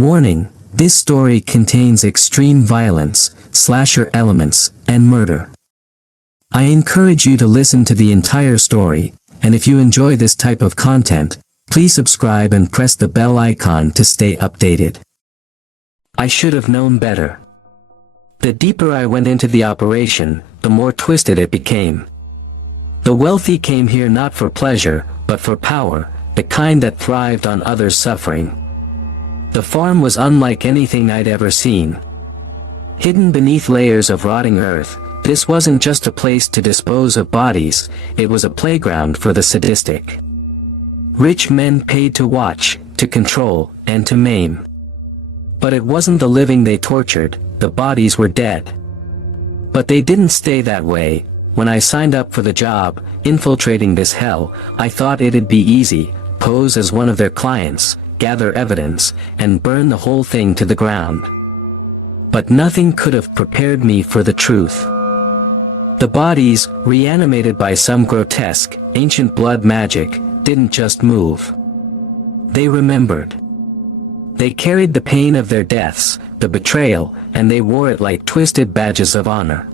Warning: this story contains extreme violence, slasher elements, and murder. I encourage you to listen to the entire story, and if you enjoy this type of content, please subscribe and press the bell icon to stay updated. I should have known better. The deeper I went into the operation, the more twisted it became. The wealthy came here not for pleasure, but for power, the kind that thrived on others' suffering. The farm was unlike anything I'd ever seen. Hidden beneath layers of rotting earth, this wasn't just a place to dispose of bodies, it was a playground for the sadistic. Rich men paid to watch, to control, and to maim. But it wasn't the living they tortured, the bodies were dead. But they didn't stay that way. When I signed up for the job, infiltrating this hell, I thought it'd be easy, pose as one of their clients, gather evidence, and burn the whole thing to the ground. But nothing could have prepared me for the truth. The bodies, reanimated by some grotesque, ancient blood magic, didn't just move. They remembered. They carried the pain of their deaths, the betrayal, and they wore it like twisted badges of honor.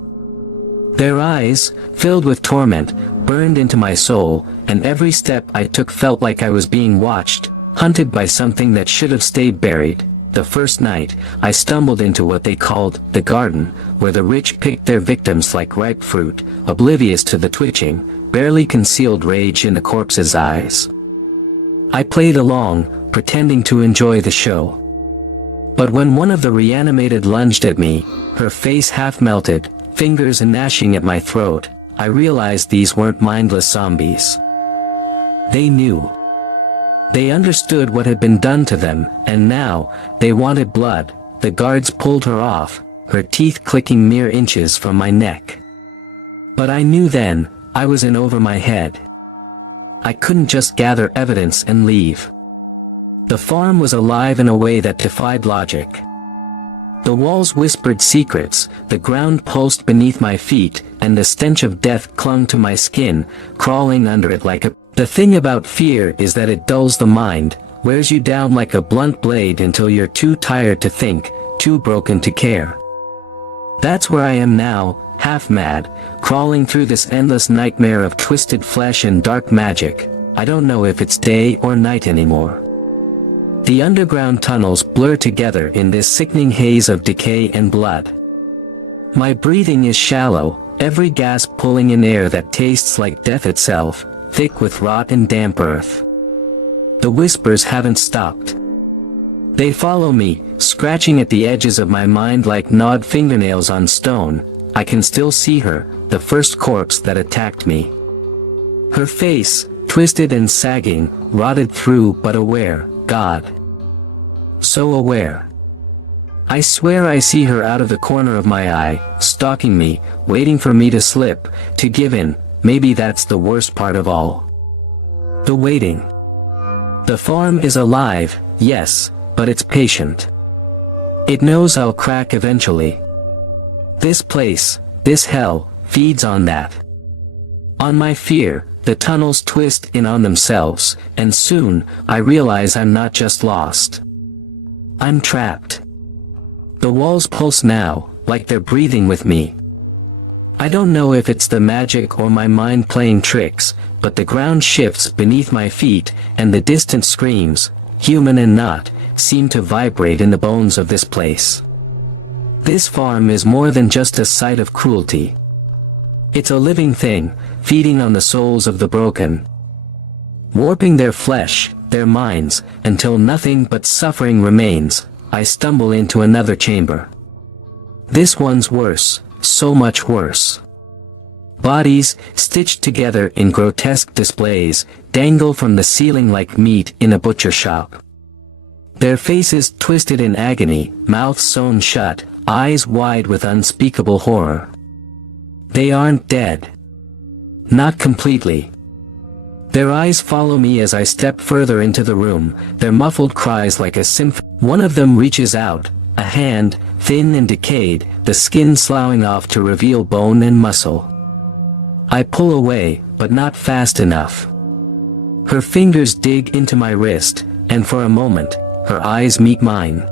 Their eyes, filled with torment, burned into my soul, and every step I took felt like I was being watched, hunted by something that should have stayed buried. The first night, I stumbled into what they called the garden, where the rich picked their victims like ripe fruit, oblivious to the twitching, barely concealed rage in the corpse's eyes. I played along, pretending to enjoy the show. But when one of the reanimated lunged at me, her face half melted, fingers gnashing at my throat, I realized these weren't mindless zombies. They knew. They understood what had been done to them, and now, they wanted blood. The guards pulled her off, her teeth clicking mere inches from my neck. But I knew then, I was in over my head. I couldn't just gather evidence and leave. The farm was alive in a way that defied logic. The walls whispered secrets, the ground pulsed beneath my feet, and the stench of death clung to my skin, crawling under it like a... The thing about fear is that it dulls the mind, wears you down like a blunt blade until you're too tired to think, too broken to care. That's where I am now, half mad, crawling through this endless nightmare of twisted flesh and dark magic. I don't know if it's day or night anymore. The underground tunnels blur together in this sickening haze of decay and blood. My breathing is shallow, every gasp pulling in air that tastes like death itself, thick with rot and damp earth. The whispers haven't stopped. They follow me, scratching at the edges of my mind like gnawed fingernails on stone. I can still see her, the first corpse that attacked me. Her face, twisted and sagging, rotted through but aware, God. So aware. I swear I see her out of the corner of my eye, stalking me, waiting for me to slip, to give in. Maybe that's the worst part of all. The waiting. The farm is alive, yes, but it's patient. It knows I'll crack eventually. This place, this hell, feeds on that. On my fear, the tunnels twist in on themselves, and soon, I realize I'm not just lost. I'm trapped. The walls pulse now, like they're breathing with me. I don't know if it's the magic or my mind playing tricks, but the ground shifts beneath my feet, and the distant screams, human and not, seem to vibrate in the bones of this place. This farm is more than just a site of cruelty. It's a living thing, feeding on the souls of the broken. Warping their flesh, their minds, until nothing but suffering remains. I stumble into another chamber. This one's worse. So much worse. Bodies, stitched together in grotesque displays, dangle from the ceiling like meat in a butcher shop. Their faces twisted in agony, mouths sewn shut, eyes wide with unspeakable horror. They aren't dead. Not completely. Their eyes follow me as I step further into the room, their muffled cries like a symphony. One of them reaches out, a hand, thin and decayed, the skin sloughing off to reveal bone and muscle. I pull away, but not fast enough. Her fingers dig into my wrist, and for a moment, her eyes meet mine.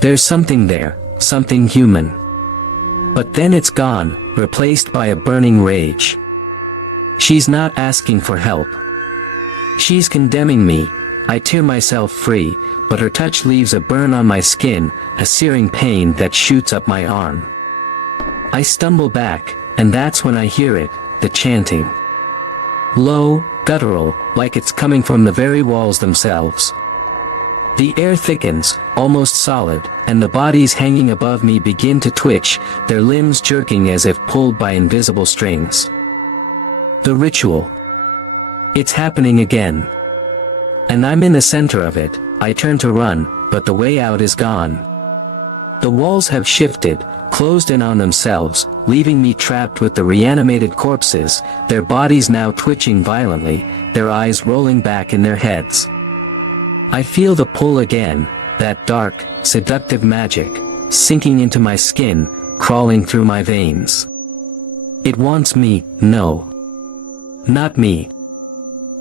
There's something there, something human. But then it's gone, replaced by a burning rage. She's not asking for help. She's condemning me. I tear myself free, but her touch leaves a burn on my skin, a searing pain that shoots up my arm. I stumble back, and that's when I hear it, the chanting. Low, guttural, like it's coming from the very walls themselves. The air thickens, almost solid, and the bodies hanging above me begin to twitch, their limbs jerking as if pulled by invisible strings. The ritual. It's happening again. And I'm in the center of it. I turn to run, but the way out is gone. The walls have shifted, closed in on themselves, leaving me trapped with the reanimated corpses, their bodies now twitching violently, their eyes rolling back in their heads. I feel the pull again, that dark, seductive magic, sinking into my skin, crawling through my veins. It wants me, no. Not me.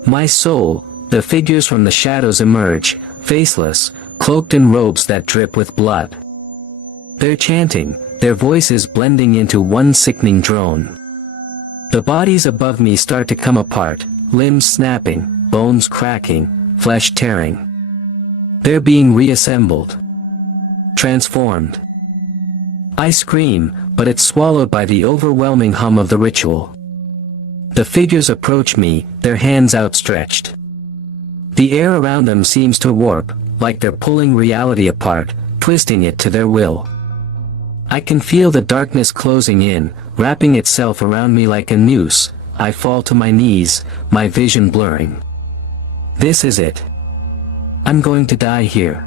My soul. The figures from the shadows emerge, faceless, cloaked in robes that drip with blood. They're chanting, their voices blending into one sickening drone. The bodies above me start to come apart, limbs snapping, bones cracking, flesh tearing. They're being reassembled. Transformed. I scream, but it's swallowed by the overwhelming hum of the ritual. The figures approach me, their hands outstretched. The air around them seems to warp, like they're pulling reality apart, twisting it to their will. I can feel the darkness closing in, wrapping itself around me like a noose. I fall to my knees, my vision blurring. This is it. I'm going to die here.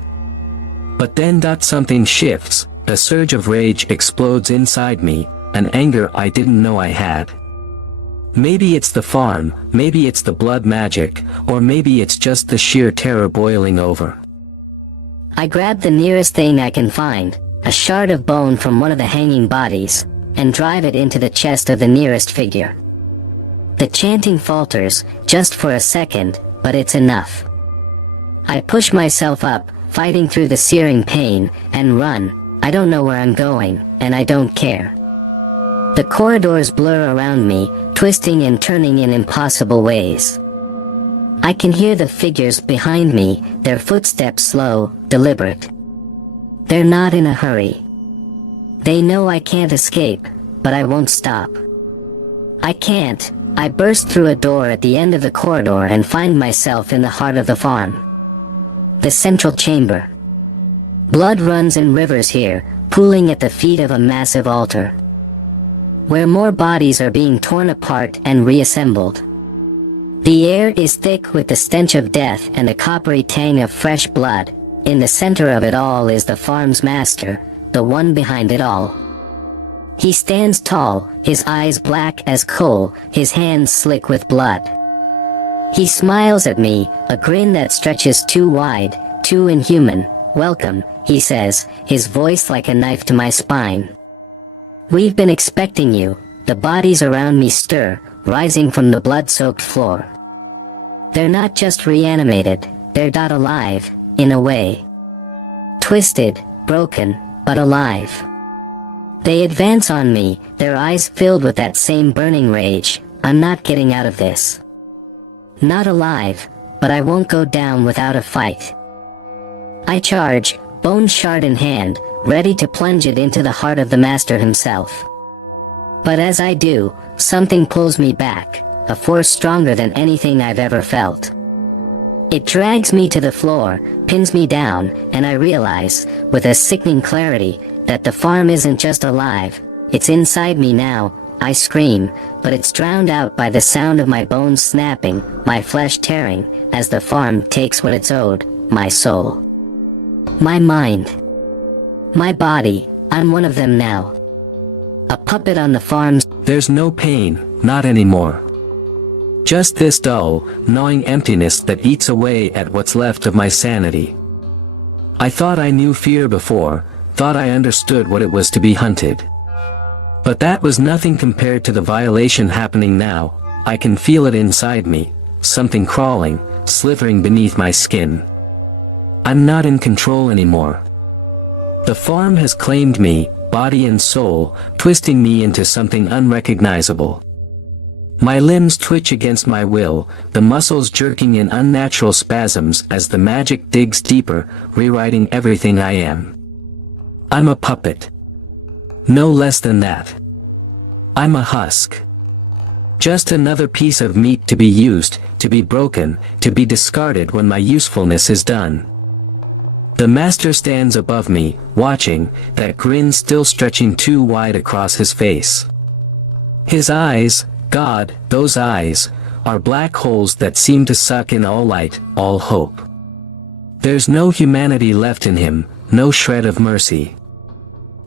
But then something shifts, a surge of rage explodes inside me, an anger I didn't know I had. Maybe it's the farm, maybe it's the blood magic, or maybe it's just the sheer terror boiling over. I grab the nearest thing I can find, a shard of bone from one of the hanging bodies, and drive it into the chest of the nearest figure. The chanting falters, just for a second, but it's enough. I push myself up, fighting through the searing pain, and run. I don't know where I'm going, and I don't care. The corridors blur around me, twisting and turning in impossible ways. I can hear the figures behind me, their footsteps slow, deliberate. They're not in a hurry. They know I can't escape, but I won't stop. I can't. I burst through a door at the end of the corridor and find myself in the heart of the farm. The central chamber. Blood runs in rivers here, pooling at the feet of a massive altar, where more bodies are being torn apart and reassembled. The air is thick with the stench of death and the coppery tang of fresh blood. In the center of it all is the farm's master, the one behind it all. He stands tall, his eyes black as coal, his hands slick with blood. He smiles at me, a grin that stretches too wide, too inhuman. "Welcome," he says, his voice like a knife to my spine. "We've been expecting you." The bodies around me stir, rising from the blood-soaked floor. They're not just reanimated, they're alive, in a way. Twisted, broken, but alive. They advance on me, their eyes filled with that same burning rage. I'm not getting out of this. Not alive, but I won't go down without a fight. I charge, bone shard in hand, ready to plunge it into the heart of the master himself. But as I do, something pulls me back, a force stronger than anything I've ever felt. It drags me to the floor, pins me down, and I realize, with a sickening clarity, that the farm isn't just alive, it's inside me now. I scream, but it's drowned out by the sound of my bones snapping, my flesh tearing, as the farm takes what it's owed, my soul. My mind. My body. I'm one of them now. A puppet on the farm's. There's no pain, not anymore. Just this dull, gnawing emptiness that eats away at what's left of my sanity. I thought I knew fear before, thought I understood what it was to be hunted. But that was nothing compared to the violation happening now. I can feel it inside me, something crawling, slithering beneath my skin. I'm not in control anymore. The farm has claimed me, body and soul, twisting me into something unrecognizable. My limbs twitch against my will, the muscles jerking in unnatural spasms as the magic digs deeper, rewriting everything I am. I'm a puppet. No less than that. I'm a husk. Just another piece of meat to be used, to be broken, to be discarded when my usefulness is done. The master stands above me, watching, that grin still stretching too wide across his face. His eyes, God, those eyes, are black holes that seem to suck in all light, all hope. There's no humanity left in him, no shred of mercy.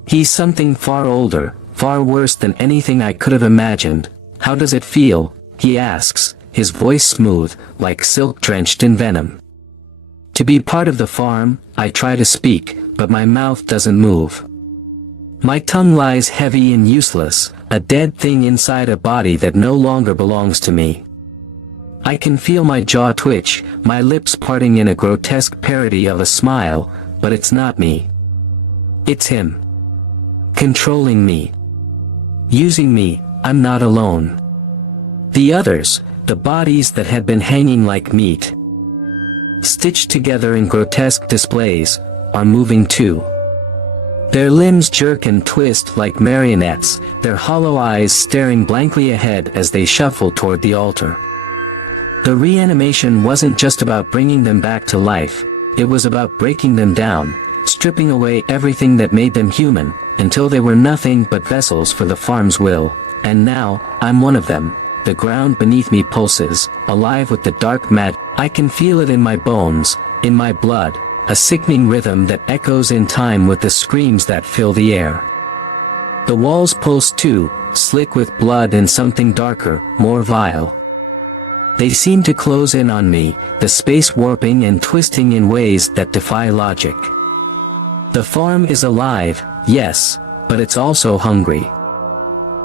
He's something far older, far worse than anything I could have imagined. How does it feel? He asks, his voice smooth, like silk drenched in venom. To be part of the farm, I try to speak, but my mouth doesn't move. My tongue lies heavy and useless, a dead thing inside a body that no longer belongs to me. I can feel my jaw twitch, my lips parting in a grotesque parody of a smile, but it's not me. It's him. Controlling me. Using me. I'm not alone. The others, the bodies that had been hanging like meat, stitched together in grotesque displays, are moving too. Their limbs jerk and twist like marionettes, their hollow eyes staring blankly ahead as they shuffle toward the altar. The reanimation wasn't just about bringing them back to life, it was about breaking them down, stripping away everything that made them human, until they were nothing but vessels for the farm's will. And now, I'm one of them. The ground beneath me pulses, alive with the dark magic. I can feel it in my bones, in my blood, a sickening rhythm that echoes in time with the screams that fill the air. The walls pulse too, slick with blood and something darker, more vile. They seem to close in on me, the space warping and twisting in ways that defy logic. The farm is alive, yes, but it's also hungry.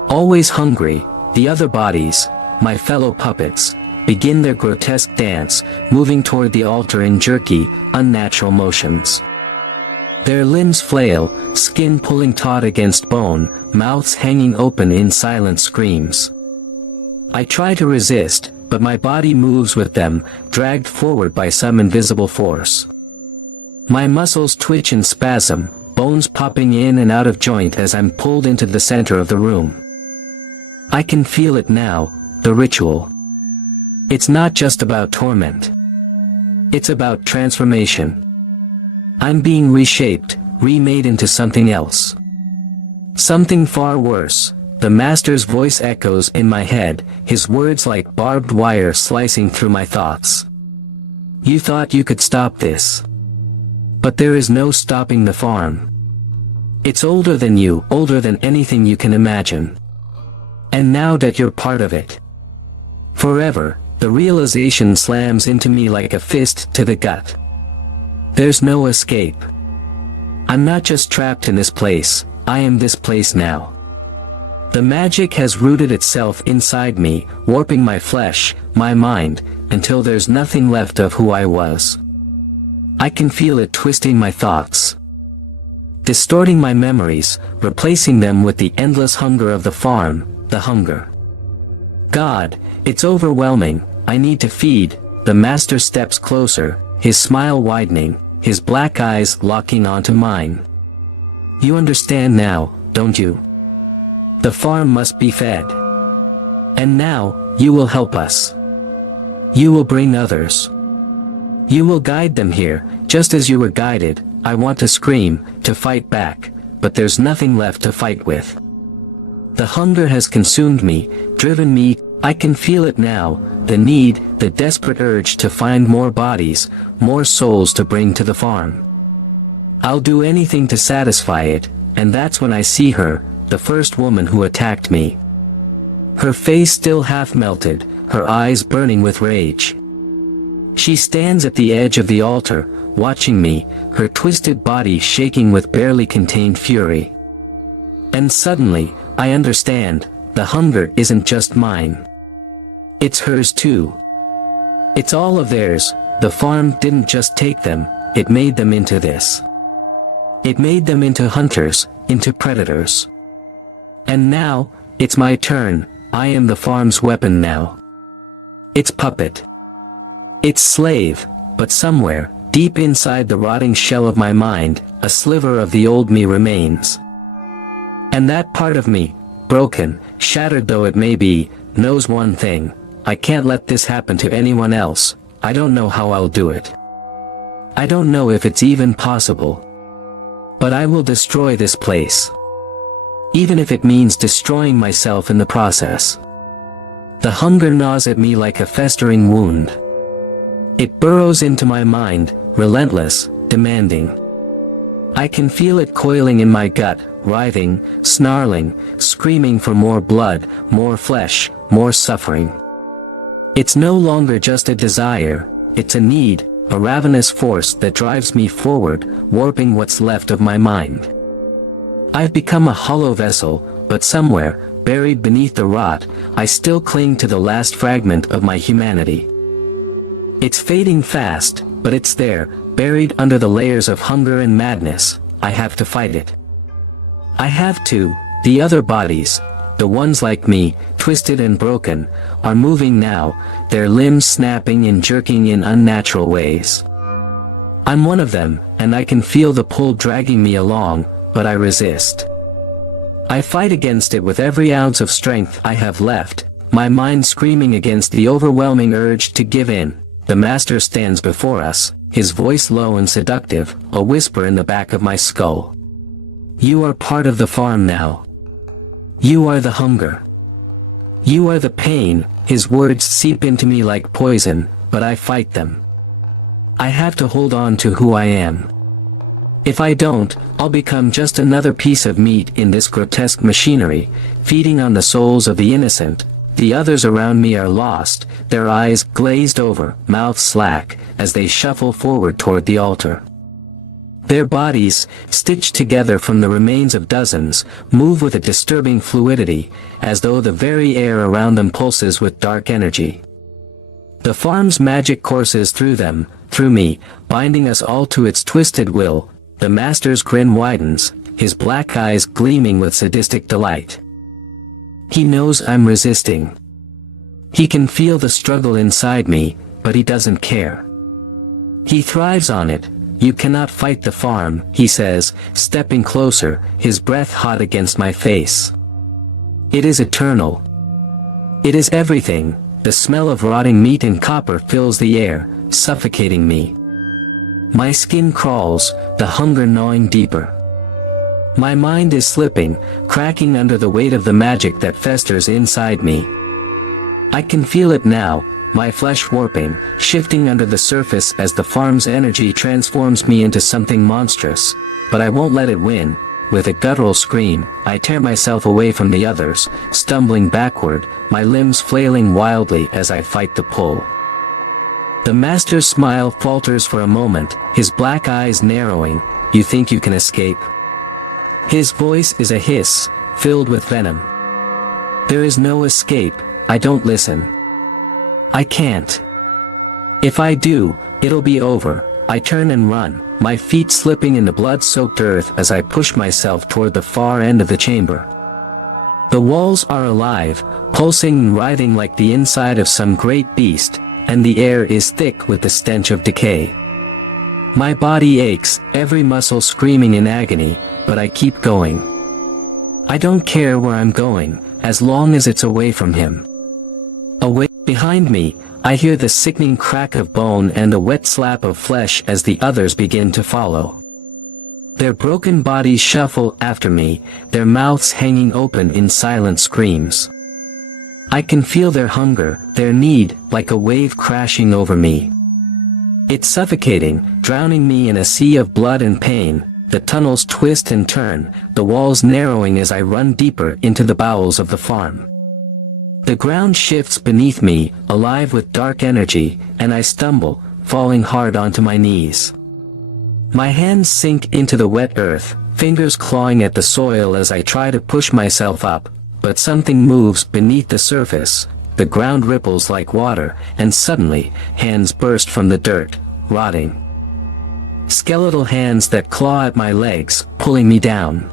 Always hungry, the other bodies, my fellow puppets, begin their grotesque dance, moving toward the altar in jerky, unnatural motions. Their limbs flail, skin pulling taut against bone, mouths hanging open in silent screams. I try to resist, but my body moves with them, dragged forward by some invisible force. My muscles twitch and spasm, bones popping in and out of joint as I'm pulled into the center of the room. I can feel it now, the ritual. It's not just about torment. It's about transformation. I'm being reshaped, remade into something else. Something far worse. The master's voice echoes in my head, his words like barbed wire slicing through my thoughts. You thought you could stop this. But there is no stopping the farm. It's older than you, older than anything you can imagine. And now that you're part of it. Forever, the realization slams into me like a fist to the gut. There's no escape. I'm not just trapped in this place, I am this place now. The magic has rooted itself inside me, warping my flesh, my mind, until there's nothing left of who I was. I can feel it twisting my thoughts, distorting my memories, replacing them with the endless hunger of the farm, the hunger. God, it's overwhelming, I need to feed. The master steps closer, his smile widening, his black eyes locking onto mine. You understand now, don't you? The farm must be fed. And now, you will help us. You will bring others. You will guide them here, just as you were guided. I want to scream, to fight back, but there's nothing left to fight with. The hunger has consumed me, driven me. I can feel it now, the need, the desperate urge to find more bodies, more souls to bring to the farm. I'll do anything to satisfy it, and that's when I see her, the first woman who attacked me. Her face still half melted, her eyes burning with rage. She stands at the edge of the altar, watching me, her twisted body shaking with barely contained fury. And suddenly, I understand, the hunger isn't just mine. It's hers too. It's all of theirs. The farm didn't just take them, it made them into this. It made them into hunters, into predators. And now, it's my turn. I am the farm's weapon now. Its puppet. Its slave, but somewhere, deep inside the rotting shell of my mind, a sliver of the old me remains. And that part of me, broken, shattered though it may be, knows one thing: I can't let this happen to anyone else. I don't know how I'll do it. I don't know if it's even possible. But I will destroy this place. Even if it means destroying myself in the process. The hunger gnaws at me like a festering wound. It burrows into my mind, relentless, demanding. I can feel it coiling in my gut, writhing, snarling, screaming for more blood, more flesh, more suffering. It's no longer just a desire, it's a need, a ravenous force that drives me forward, warping what's left of my mind. I've become a hollow vessel, but somewhere, buried beneath the rot, I still cling to the last fragment of my humanity. It's fading fast, but it's there, buried under the layers of hunger and madness. I have to fight it. I have to. The other bodies, the ones like me, twisted and broken, are moving now, their limbs snapping and jerking in unnatural ways. I'm one of them, and I can feel the pull dragging me along, but I resist. I fight against it with every ounce of strength I have left, my mind screaming against the overwhelming urge to give in. The master stands before us, his voice low and seductive, a whisper in the back of my skull. You are part of the farm now. You are the hunger. You are the pain. His words seep into me like poison, but I fight them. I have to hold on to who I am. If I don't, I'll become just another piece of meat in this grotesque machinery, feeding on the souls of the innocent. The others around me are lost, their eyes glazed over, mouths slack, as they shuffle forward toward the altar. Their bodies, stitched together from the remains of dozens, move with a disturbing fluidity, as though the very air around them pulses with dark energy. The farm's magic courses through them, through me, binding us all to its twisted will. The master's grin widens, his black eyes gleaming with sadistic delight. He knows I'm resisting. He can feel the struggle inside me, but he doesn't care. He thrives on it. You cannot fight the farm, he says, stepping closer, his breath hot against my face. It is eternal. It is everything. The smell of rotting meat and copper fills the air, suffocating me. My skin crawls, the hunger gnawing deeper. My mind is slipping, cracking under the weight of the magic that festers inside me. I can feel it now, my flesh warping, shifting under the surface as the farm's energy transforms me into something monstrous. But I won't let it win. With a guttural scream, I tear myself away from the others, stumbling backward, my limbs flailing wildly as I fight the pull. The master's smile falters for a moment, his black eyes narrowing. You think you can escape? His voice is a hiss, filled with venom. There is no escape. I don't listen. I can't. If I do, it'll be over. I turn and run, my feet slipping in the blood-soaked earth as I push myself toward the far end of the chamber. The walls are alive, pulsing and writhing like the inside of some great beast, and the air is thick with the stench of decay. My body aches, every muscle screaming in agony, but I keep going. I don't care where I'm going, as long as it's away from him. Away. Behind me, I hear the sickening crack of bone and the wet slap of flesh as the others begin to follow. Their broken bodies shuffle after me, their mouths hanging open in silent screams. I can feel their hunger, their need, like a wave crashing over me. It's suffocating, drowning me in a sea of blood and pain. The tunnels twist and turn, the walls narrowing as I run deeper into the bowels of the farm. The ground shifts beneath me, alive with dark energy, and I stumble, falling hard onto my knees. My hands sink into the wet earth, fingers clawing at the soil as I try to push myself up, but something moves beneath the surface. The ground ripples like water, and suddenly, hands burst from the dirt, rotting. skeletal hands that claw at my legs, pulling me down.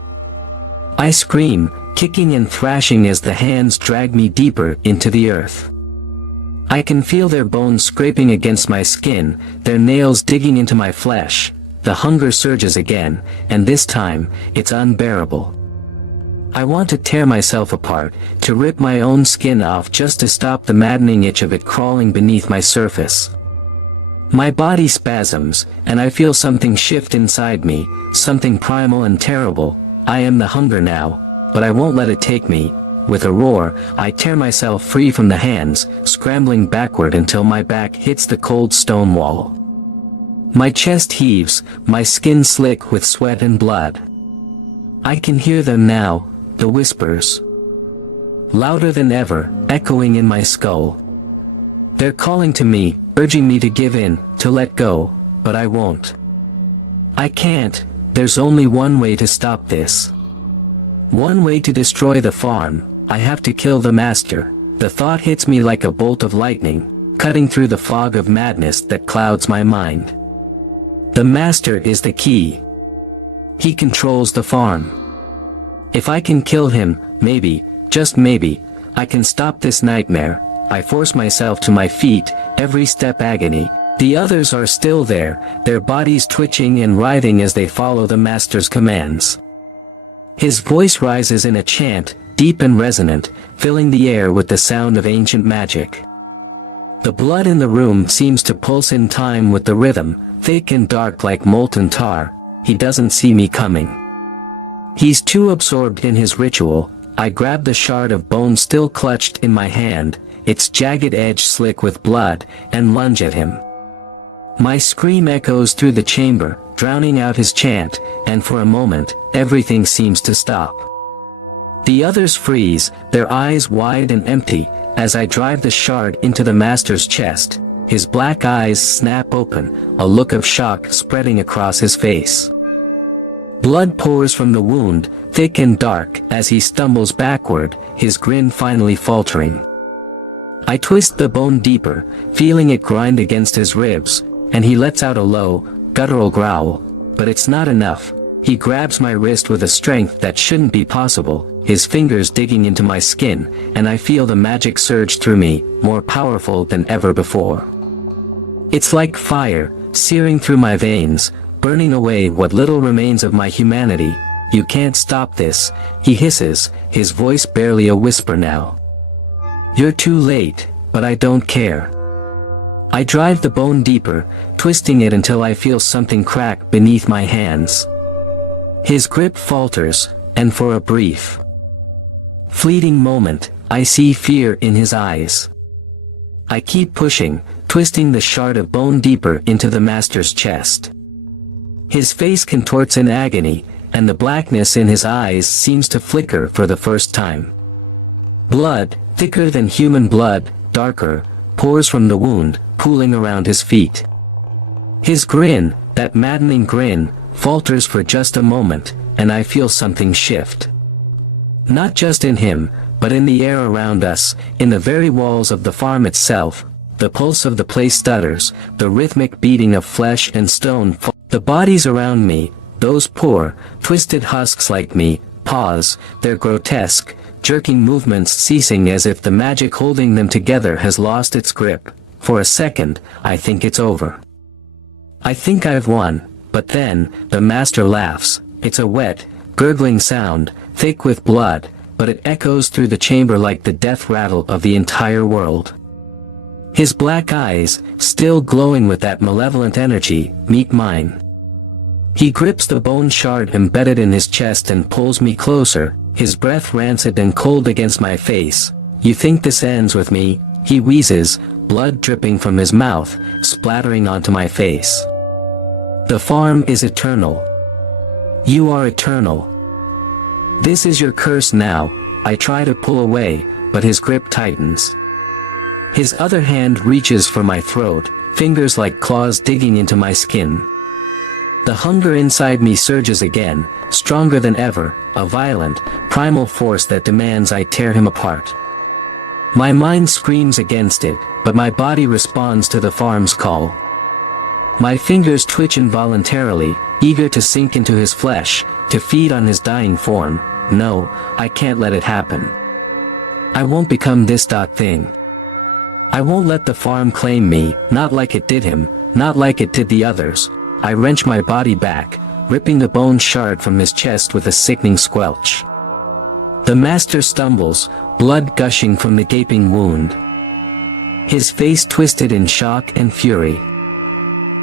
I scream, kicking and thrashing as the hands drag me deeper into the earth. I can feel their bones scraping against my skin, their nails digging into my flesh. The hunger surges again, and this time, it's unbearable. I want to tear myself apart, to rip my own skin off just to stop the maddening itch of it crawling beneath my surface. My body spasms, and I feel something shift inside me, something primal and terrible. I am the hunger now, but I won't let it take me. With a roar, I tear myself free from the hands, scrambling backward until my back hits the cold stone wall. My chest heaves, my skin slick with sweat and blood. I can hear them now, the whispers. Louder than ever, echoing in my skull. They're calling to me, urging me to give in, to let go, but I won't. I can't. There's only one way to stop this. One way to destroy the farm. I have to kill the master. The thought hits me like a bolt of lightning, cutting through the fog of madness that clouds my mind. The master is the key. He controls the farm. If I can kill him, maybe, just maybe, I can stop this nightmare. I force myself to my feet, every step agony. The others are still there, their bodies twitching and writhing as they follow the master's commands. His voice rises in a chant, deep and resonant, filling the air with the sound of ancient magic. The blood in the room seems to pulse in time with the rhythm, thick and dark like molten tar. He doesn't see me coming. He's too absorbed in his ritual. I grab the shard of bone still clutched in my hand, its jagged edge slick with blood, and lunge at him. My scream echoes through the chamber, drowning out his chant, and for a moment, everything seems to stop. The others freeze, their eyes wide and empty, as I drive the shard into the master's chest. His black eyes snap open, a look of shock spreading across his face. Blood pours from the wound, thick and dark, as he stumbles backward, his grin finally faltering. I twist the bone deeper, feeling it grind against his ribs, and he lets out a low, guttural growl, but it's not enough. He grabs my wrist with a strength that shouldn't be possible, his fingers digging into my skin, and I feel the magic surge through me, more powerful than ever before. It's like fire, searing through my veins, burning away what little remains of my humanity. You can't stop this, he hisses, his voice barely a whisper now. You're too late, but I don't care. I drive the bone deeper, twisting it until I feel something crack beneath my hands. His grip falters, and for a brief, fleeting moment, I see fear in his eyes. I keep pushing, twisting the shard of bone deeper into the master's chest. His face contorts in agony, and the blackness in his eyes seems to flicker for the first time. Blood, thicker than human blood, darker, pours from the wound, pooling around his feet. His grin, that maddening grin, falters for just a moment, and I feel something shift. Not just in him, but in the air around us, in the very walls of the farm itself. The pulse of the place stutters, the rhythmic beating of flesh and stone. The bodies around me, those poor, twisted husks like me, pause, their grotesque, jerking movements ceasing as if the magic holding them together has lost its grip. For a second, I think it's over. I think I've won, but then, the master laughs. It's a wet, gurgling sound, thick with blood, but it echoes through the chamber like the death rattle of the entire world. His black eyes, still glowing with that malevolent energy, meet mine. He grips the bone shard embedded in his chest and pulls me closer, his breath rancid and cold against my face. You think this ends with me? He wheezes, blood dripping from his mouth, splattering onto my face. The farm is eternal. You are eternal. This is your curse now. I try to pull away, but his grip tightens. His other hand reaches for my throat, fingers like claws digging into my skin. The hunger inside me surges again, stronger than ever, a violent, primal force that demands I tear him apart. My mind screams against it, but my body responds to the farm's call. My fingers twitch involuntarily, eager to sink into his flesh, to feed on his dying form. No, I can't let it happen. I won't become this thing. I won't let the farm claim me, not like it did him, not like it did the others. I wrench my body back, ripping the bone shard from his chest with a sickening squelch. The master stumbles, blood gushing from the gaping wound. His face twisted in shock and fury.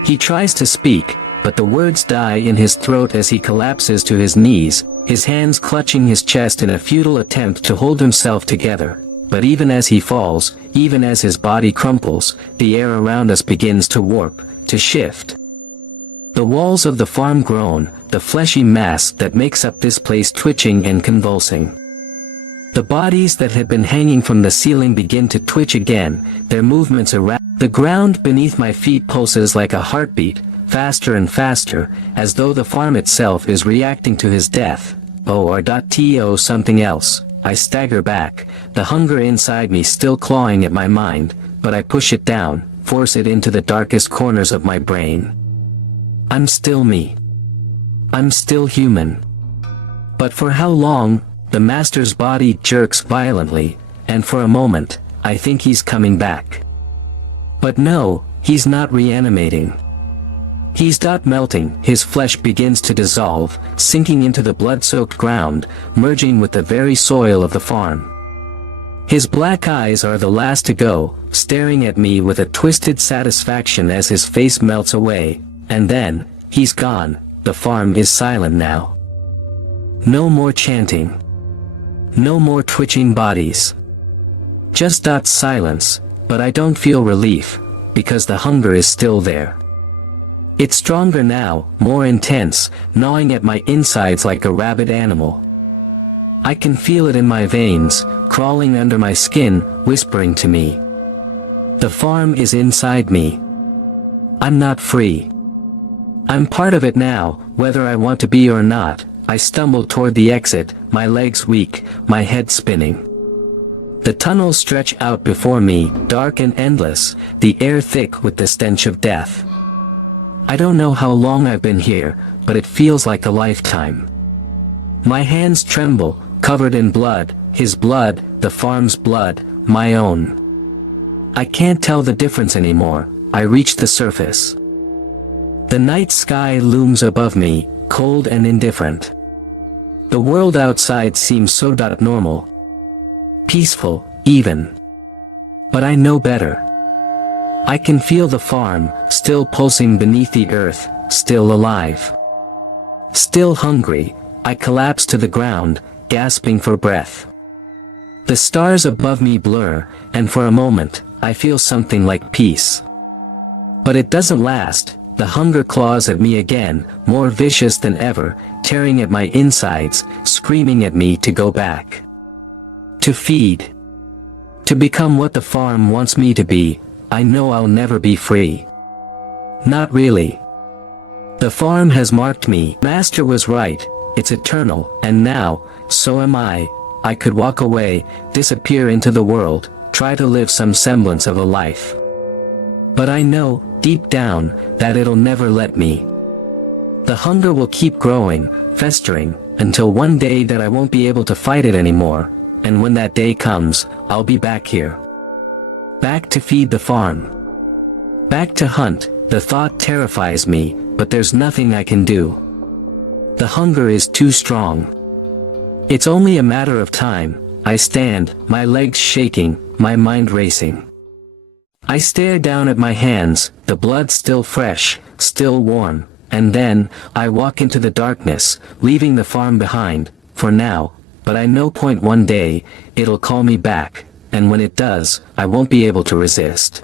He tries to speak, but the words die in his throat as he collapses to his knees, his hands clutching his chest in a futile attempt to hold himself together. But even as he falls, even as his body crumples, the air around us begins to warp, to shift. The walls of the farm groan, the fleshy mass that makes up this place twitching and convulsing. The bodies that had been hanging from the ceiling begin to twitch again, their movements erratic. The ground beneath my feet pulses like a heartbeat, faster and faster, as though the farm itself is reacting to his death. Or something else. I stagger back, the hunger inside me still clawing at my mind, but I push it down, force it into the darkest corners of my brain. I'm still me. I'm still human. But for how long? The master's body jerks violently, and for a moment, I think he's coming back. But no, he's not reanimating. He's not melting, his flesh begins to dissolve, sinking into the blood-soaked ground, merging with the very soil of the farm. His black eyes are the last to go, staring at me with a twisted satisfaction as his face melts away, and then, he's gone, the farm is silent now. No more chanting. No more twitching bodies. Just silence, but I don't feel relief, because the hunger is still there. It's stronger now, more intense, gnawing at my insides like a rabid animal. I can feel it in my veins, crawling under my skin, whispering to me. The farm is inside me. I'm not free. I'm part of it now, whether I want to be or not. I stumble toward the exit, my legs weak, my head spinning. The tunnels stretch out before me, dark and endless, the air thick with the stench of death. I don't know how long I've been here, but it feels like a lifetime. My hands tremble, covered in blood, his blood, the farm's blood, my own. I can't tell the difference anymore. I reach the surface. The night sky looms above me, cold and indifferent. The world outside seems so normal. Peaceful, even. But I know better. I can feel the farm, still pulsing beneath the earth, still alive. Still hungry, I collapse to the ground, gasping for breath. The stars above me blur, and for a moment, I feel something like peace. But it doesn't last. The hunger claws at me again, more vicious than ever, tearing at my insides, screaming at me to go back. To feed. To become what the farm wants me to be. I know I'll never be free. Not really. The farm has marked me. Master was right, it's eternal, and now, so am I. I could walk away, disappear into the world, try to live some semblance of a life. But I know, deep down, that it'll never let me. The hunger will keep growing, festering, until one day that I won't be able to fight it anymore, and when that day comes, I'll be back here. Back to feed the farm. Back to hunt. The thought terrifies me, but there's nothing I can do. The hunger is too strong. It's only a matter of time. I stand, my legs shaking, my mind racing. I stare down at my hands, the blood still fresh, still warm, and then, I walk into the darkness, leaving the farm behind, for now, but I know one day, it'll call me back, and when it does, I won't be able to resist.